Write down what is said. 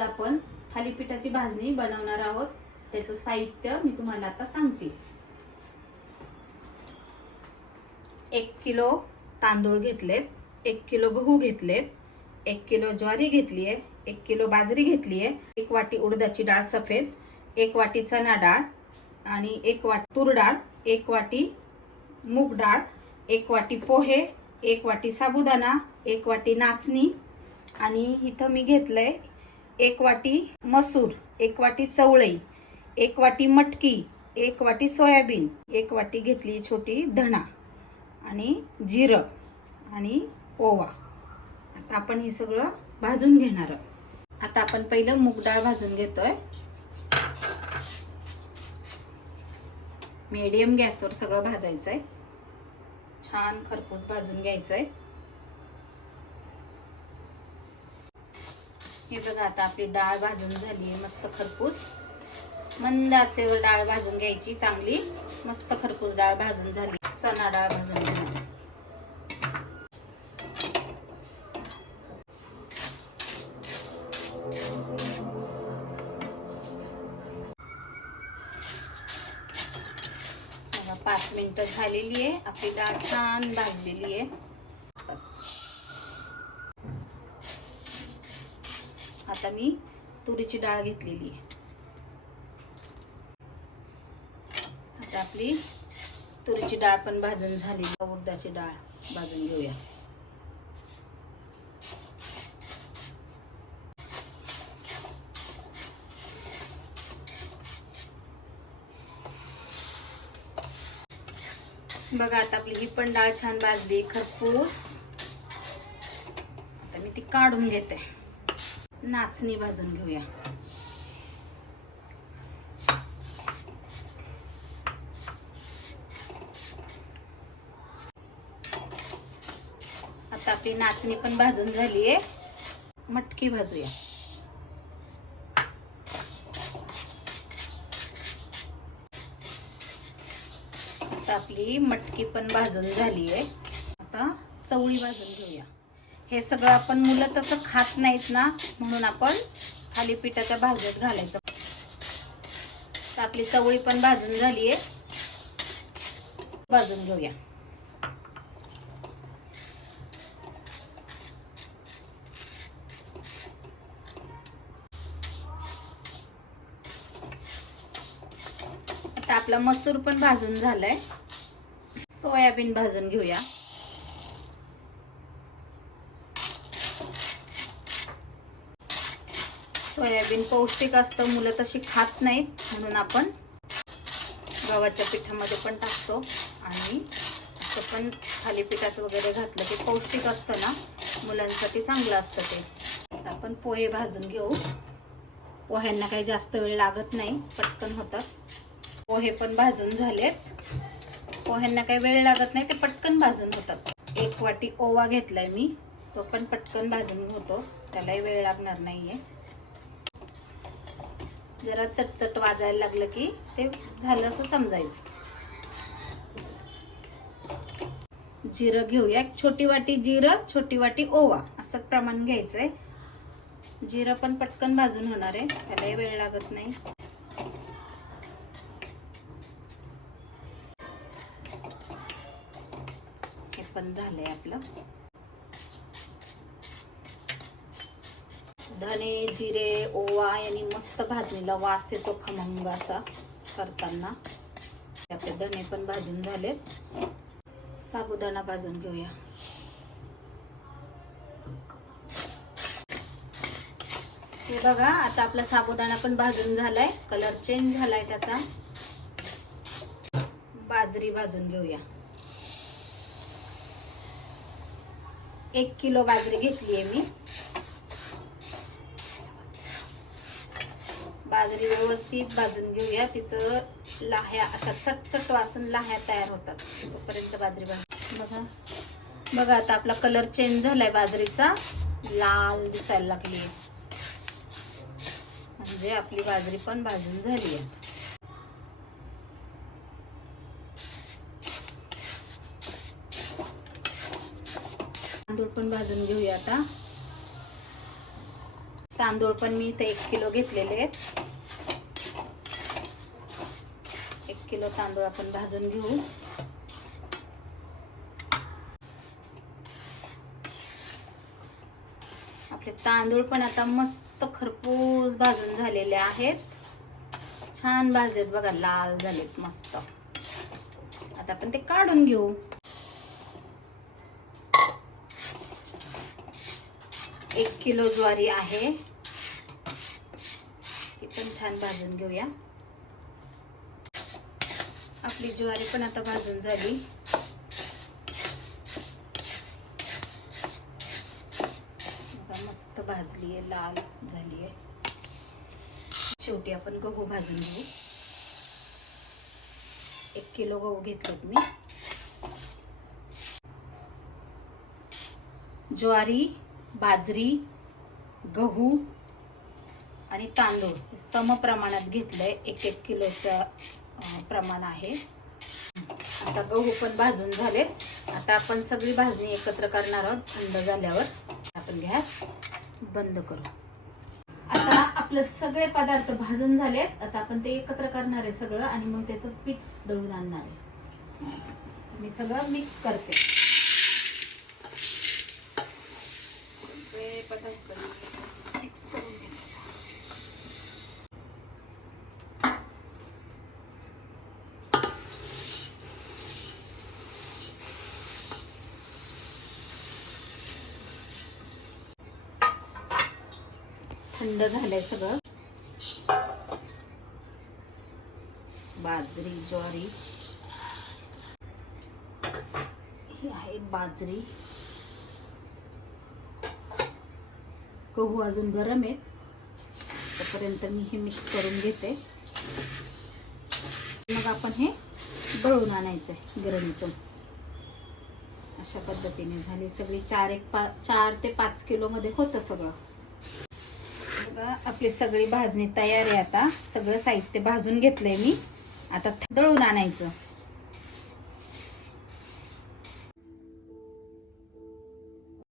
आपण थालीपीठाची भाजणी बनवणार आहोत. त्याचं साहित्य मी तुम्हाला आता सांगते. एक किलो तांदूळ घेतलेत एक किलो गहू घेतलेत एक किलो ज्वारी घेतली आहे एक किलो बाजरी घेतली आहे एक वाटी उडदाची डाळ सफेद एक वाटी चणा डाळ आणि एक वाटी तूर डाळ एक वाटी मूग डाळ एक वाटी पोहे एक वाटी साबुदाणा एक वाटी नाचणी आणि इथं मी घेतलंय एक वाटी मसूर एक वाटी चवळी एक वाटी मटकी एक वाटी सोयाबीन एक वाटी घेतली छोटी धणा आणि जिरं आणि ओवा. आता आपण हे सगळं भाजून घेणार आहोत. आता आपण पहिलं मूग डाळ भाजून घेतोय. मीडियम गॅसवर सगळं भाजायचं आहे छान खरपूस भाजून घ्यायचं आहे हे बघा आता आपली डाळ भाजून झाली आहे मस्त खरपूस. मंद आचेवर डाळ भाजून घ्यायची चांगली. मस्त खरपूस डाळ भाजून झाली. चणा डाळ भाजून घ्या पाच मिनिटं झालेली आहे. आपली डाळ छान भाजलेली आहे. आता मी तुरीची डाळ घेतलेली आहे. आता आपली तुरीची डाळ पण भाजून झाली. उडदाची डाळ भाजून घेऊया. बघा आता आपली ही पण डाळ छान भाजली. खरपूस. आता मी ती काढून घेते. नाचणी भाजून घेऊया. आता आपली नाचणी पण भाजून झाली आहे मटकी भाजूया. आता आपली मटकी पण भाजून झाली आहे आता चवळी भाजून घेऊया. हे सगळं आपण मुलं तसं खात नाहीत ना म्हणून आपण थालीपीठाच्या भाज्यात घालायचं. तर आपली चवळी पण भाजून झाली आहे. भाजून घेऊया. आता आपला मसूर पण भाजून झालाय. सोयाबीन भाजून घेऊया. सोयाबीन पौष्टिक असतं मुलं तशी खात नाहीत म्हणून आपण गव्हाच्या पिठामध्ये पण टाकतो. आणि असं पण थालीपीठात वगैरे घातलं की पौष्टिक असतं ना मुलांसाठी चांगलं असतं ते. आपण पोहे भाजून घेऊ. पोह्यांना काही जास्त वेळ लागत नाही पटकन होतात. पोहे पण भाजून झालेत. पोह्यांना काही वेळ लागत नाही ते पटकन भाजून होतात. एक वाटी ओवा घेतलाय मी तो पण पटकन भाजून होतो. त्यालाही वेळ लागणार नाहीये. जरा चटचट वाजायला लागलं की ते झालं असं समजायचं. जिरं घेऊया. एक छोटी वाटी जिरं छोटी वाटी ओवा असं प्रमाण घ्यायचंय. जिरं पण पटकन भाजून होणार आहे. त्यालाही वेळ लागत नाही. हे पण झालंय आपलं. धने जिरे ओवा यांनी मस्त भाजणीला वास येतो खमंग असा करताना. आपले धने पण भाजून झालेत. साबुदाणा भाजून घेऊया. हे बघा आता आपला साबुदाणा पण भाजून झालाय. कलर चेंज झालाय त्याचा. बाजरी भाजून घेऊया. एक किलो बाजरी घेतली आहे मी. बाजरी व्यवस्थित भाजून घेऊया. तिचं लाह्या अशा चटचट वासून लाह्या तयार होतात. तोपर्यंत बाजरी भाज बघा. बघा आता आपला कलर चेंज झालाय बाजरीचा. लाल दिसायला लागली म्हणजे आपली बाजरी पण भाजून झाली आहे तांदूळ पण भाजून घेऊया आता. तांदूळ पण मी इथे एक किलो घेतलेले आहेत एक किलो तांदूळ आपण भाजून घेऊ. आपले तांदूळ पण आता मस्त खरपूस भाजून झालेले आहेत. छान भाजलेत बघा लाल झालेत मस्त. आता आपण ते काढून घेऊ. एक किलो ज्वारी आहे. ती पण छान भाजून घेऊया. आपली ज्वारी पण आता भाजून झाली. मस्त भाजली आहे लाल झाली आहे शेवटी आपण गहू भाजून घेऊ. एक किलो गहू घेतलेत मी. ज्वारी बाजरी गहू आणि तांदूळ सम प्रमाणात घेतलंय. एक एक किलोचं प्रमाण आहे. आता गहू पण भाजून झालेत. आता आपण सगळी भाजणी एकत्र करणार आहोत थंड झाल्यावर. आपण गॅस बंद करू. आता आपलं सगळे पदार्थ भाजून झालेत. आता आपण ते एकत्र करणार आहे सगळं आणि मग त्याचं पीठ दळून आणणार आहे. मी सगळं मिक्स करते सगळे पदार्थ मिक्स करून घेते थंड झालंय सगळं. बाजरी ज्वारी. ही आहे बाजरी. गहू अजून गरम आहेत. तोपर्यंत मी हे मिक्स करून घेते. मग आपण हे दळून आणायचं आहे गिरणीतून. अशा पद्धतीने झाली सगळी. चार एक पा चार ते पाच किलोमध्ये होतं सगळं. बघा आपली सगळी भाजणी तयार आहे आता. सगळं साहित्य भाजून घेतलंय मी. आता दळून आणायचं.